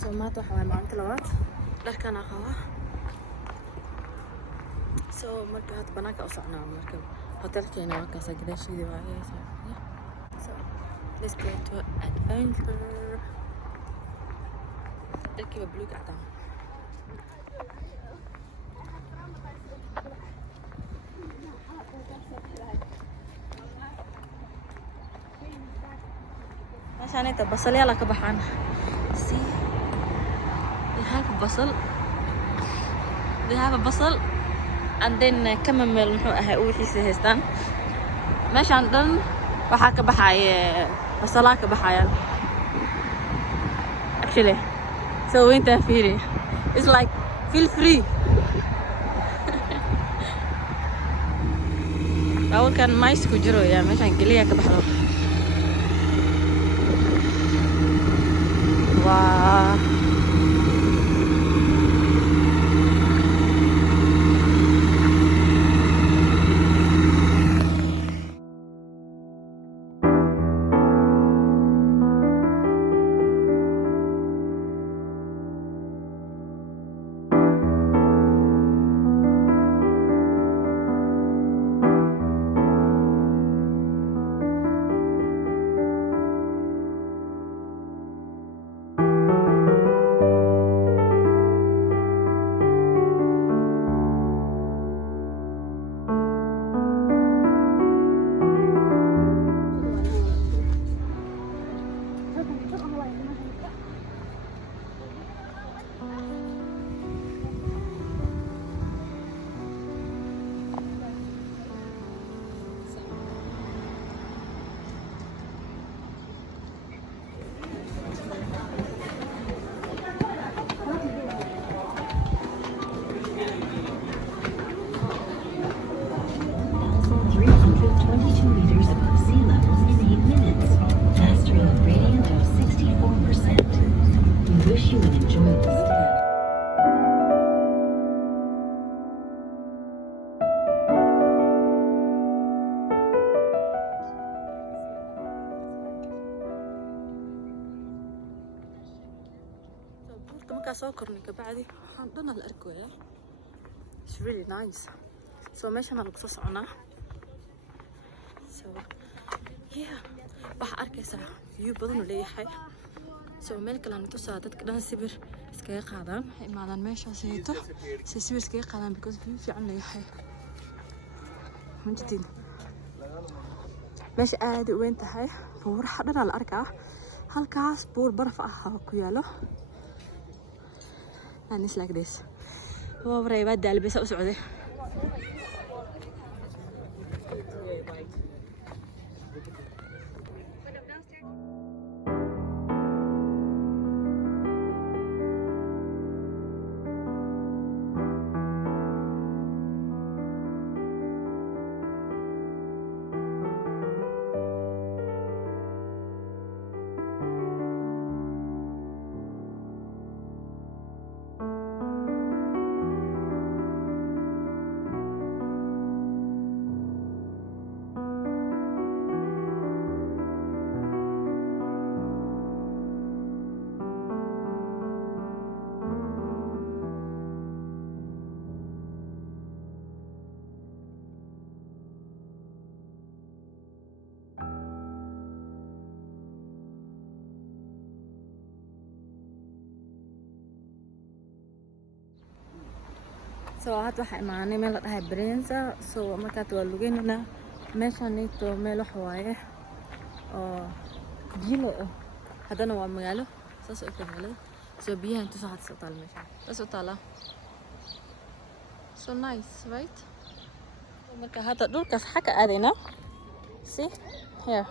So maanta waxa waay maalinta labaad dharkan aan qabaa. So marka hadda banaanka u socnaa marka hotelkeena waa kaasa gadaashiida waaye. So let's go to adventure. Dharkiiba buluug cadaan. meeshaan inta basal yaala ka baxaan. See, they have a basal and then chamomile muxuu ahay wixiisa haystaan. meeshaan dhan waxaa ka baxaya basalaa ka baxayaan. Actually so intaan fiiri it's like feel free. bawlkan mais ku jiro yaa meeshaan geliya ka baxdo. Wow. soo kornay kabacdi waxaan dhan la arkayaa. It's really nice. So meeshaan lagu soo soconaa. So yeah, waxa arkaysaa view badan oo leeyahay. So meel kale aan tusaa dadka dhan sawir iskaga qaadaan. Imaadaan meeshaas heeto si sawir iskaga qaadaan because view fiican leeyahay. Manjidin meesha aad u weyn tahay buuraha dhan la arkaa. halkaas buur baraf ah ku yaalo. and it's like this. waa wareeba dalbisa u socday. So hadda waxaa imaanay meel la dhahay Brenza. So markaad waa lugeynana meeshaanito meel wax waaye oo biyo ah. haddana waa magaalo saas oo kale magaalada. So biyaha inta soo hadda taal meeshaan saas oo taala. So nice, right? marka hadda dhulkaas xagga aadayna. See here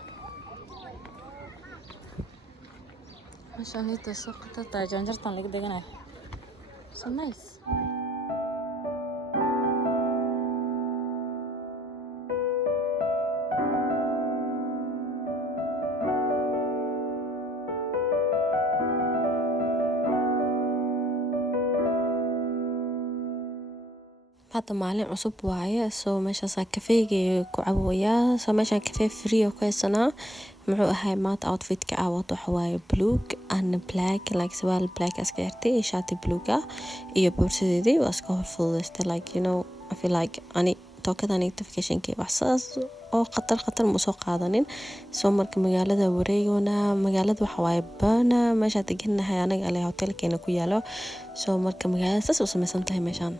meeshaanito soo qataa janjartan laga deganayo. So nice. hadda maalin cusub waaye soo meeshaasaa kafeega ku cabayaa soo meeshaan kafee free oo ku haysanaa muxuu ahay maanta outfitka ah wato waxa waaye blue and black like surwaal black iska xirtay iyo shaati blue ah iyo boorsadeedii waa iska fududaystay like you know I feel like ani tookada notificationkii wax saas oo khatar ma soo qaadanin soo marka magaalada wareegona magaalada waxa waaye bana meesha deganahay anaga ale hotelkeena ku yaalo soo marka magaalada saas u samaysan tahay meeshaan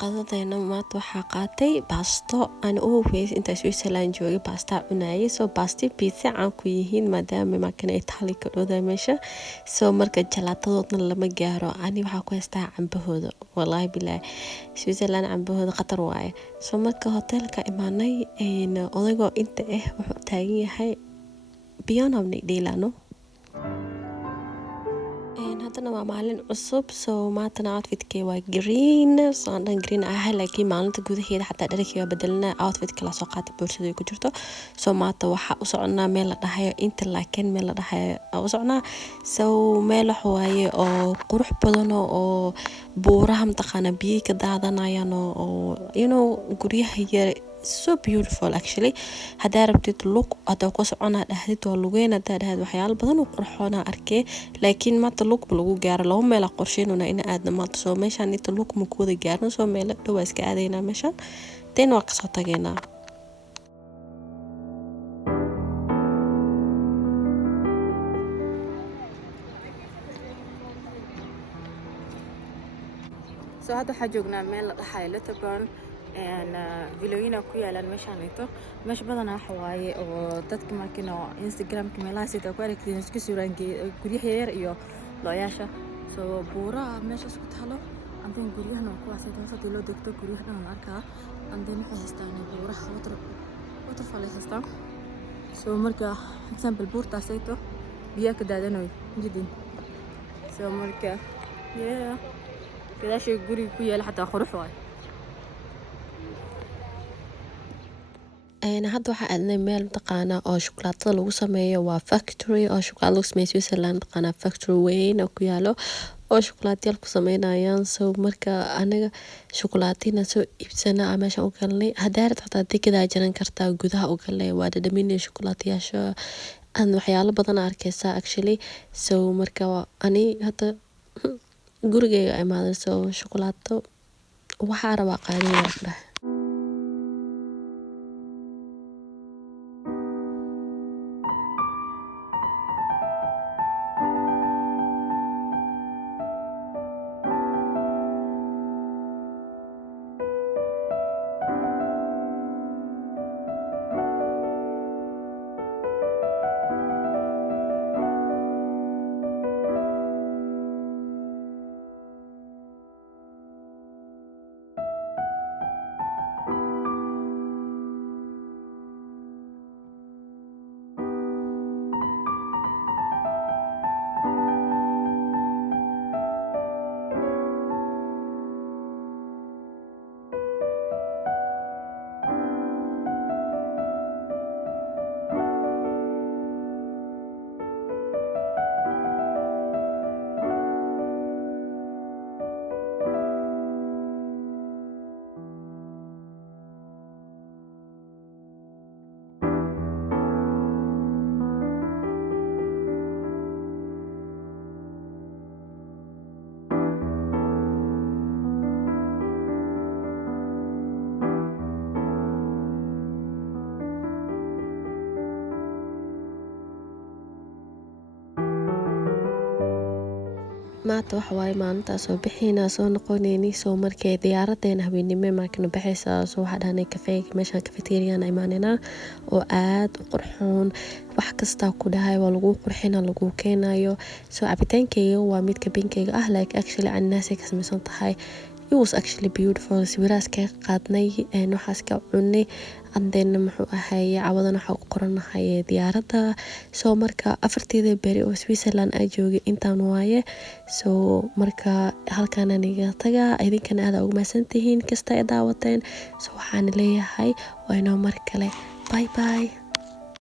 qadadeena maanta waxaa qaatay baasto aan always inta Switzerland joogay baasta cunayay soo baasti pizza aan ku yihiin maadaama markan ay taali ka dhawdaa meesha soo marka jalaatadoodna lama gaaro ani waxaa ku haystaa cambahooda wallahi billahi Switzerland cambahooda khatar waaye soo marka hotelka imaanay odaygo inta wuxuu taagan yahay biyana dhilano haddana waa maalin cusub soo maantana outfitkay waa green soo aan green ah laakiin maalinta gudaheeda xataa dharkayga bedelna outfitka la soo qaatay boorsada ku jirto soo maanta waxa u soconaa meel la dhahayo inta laakiin meel la dhahayo u soconaa soo meel wax waaye oo qurux badan oo buuraha mtaqana biyo ka daadanayaan oo you know guryaha yar so beautiful actually hadaa rabtid look adaa ku soconaa dhahdid waa lugeena dhahdid waxyaalo badan oo qurxoona arkay laakiin maanta look lagu gaaro laba meel qorsheynuna in aadna maanta soo meeshaan inta look ma ku wada gaarno soo meel dhow iska aadayna meeshaan teen waa ka soo tageynaa soo hadda waxaa joognaa meel la dhahayo Letterburn فيلوينا كويا لان مشانيتو مش بدنا حواي او dadka markino Instagram meelaha sida ku aragtiin isku suuraan guryaha yar iyo looyasha soo buura meesha isku taalo anteen guryahan oo kuwaas ay taasoo loo degto guryaha dhan arkaa anteen waxay haystaan buuraha water fall haystaan soo marka example buurta sayto biyo ka daadanayo jidin soo marka كذا شيء guri ku yaal xataa qurux waay hadda waxaa aadnay meel taqaana oo shukulaatada lagu sameeyo waa factory oo shukulaato lagu sameeyo Switzerland taqaana factory weyn oo ku yaalo oo shukulaatiyal ku sameynayaan soo marka anaga shukulaatina soo iibsana meesha u galnay hadaarad xataa tikida jaran kartaa gudaha u galnay waa dhadhaminay shukulaatiyaasha aan waxyaalo badan arkaysa actually soo marka ani hadda gurigeyga imaaday soo shukulaato waxaa rabaa qaadaya maanta waxa waaye maalintaas soo bixinaa soo noqonayni soo markay diyaaradeen habeenimo markana baxaysa soo waxa dhahnay kafeega meeshan cafeteria imaanina oo aad u qurxoon wax kasta ku dhahay waa lagu qurxina lagu keenayo soo cabitaankeyga waa midka pinkeyga ah like actually annaasay ka samaysan tahay. It was actually beautiful. Sawiraas ka qaadnay waxaas ka cunay and then muxuu ahay cawadan waxa ku qoranahay diyaaradda soo marka afarteeda beri oo Switzerland ay joogay intaan waaye soo marka halkaan aniga taga idinkana aad ugu maasantihiin kasta ay daawateen soo waxaan leeyahay waa inoo mar kale bye bye.